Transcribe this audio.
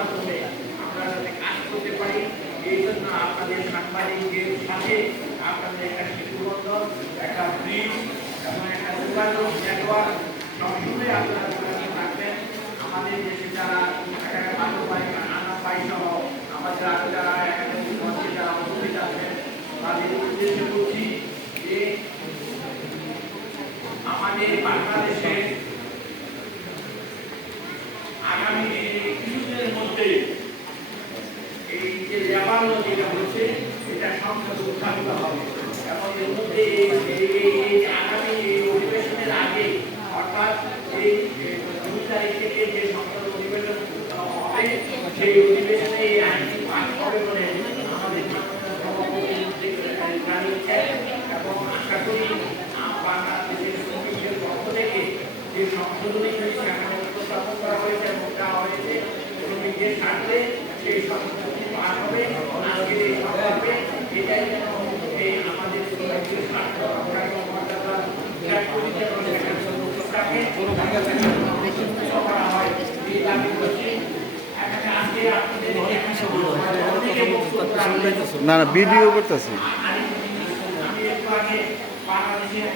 মাধ্যমে আমরা যাতে কাজ করতে পারি, এই জন্য আপনাদের সাংবাদিকদের সাথে আপনাদের একটা সেতুবন্ধন, একটা ব্রিজ এবং একটা যোগাযোগ নেটওয়ার্ক সবসময় আপনারা যোগাযোগ রাখবেন। আমাদের দেশে যারা এখানে বালু পাই আনা পাই সহ আমাদের আরো যারা এখানে যারা উপস্থিত আছেন তাদের উদ্দেশ্যে বলছি যে আমাদের বাংলাদেশে আগামী কিছুদিনের মধ্যে এই যে লেবার যেটা হচ্ছে এটা সংসদ উত্থাপিত হবে এবং এর মধ্যে আগামী অধিবেশনের আগে অর্থাৎ এই 2 তারিখ থেকে যে সংসদ অধিবেশন হবে সেই অধিবেশনে এই আইনটি পাস হবে বলে আমাদের সভাপতি জানিয়েছেন এবং আশা করি বাংলাদেশের শ্রমিকদের পক্ষ থেকে যে সংশোধনী সেখানে উপস্থাপন করা হয়েছে এবং দেওয়া হয়েছে শ্রমিকদের স্বার্থে সেই সংশোধনী পাস হবে। আজকের এই সভাপতি এটাই যেন এই আমাদের শ্রমিকদের স্বার্থ রক্ষা এবং মর্যাদা করিতে এবং সেখানে সমস্যাকে করা হয় এই দাবি করছি। না না ভিডিও করতেছি। আমি একটু আগে বাংলাদেশের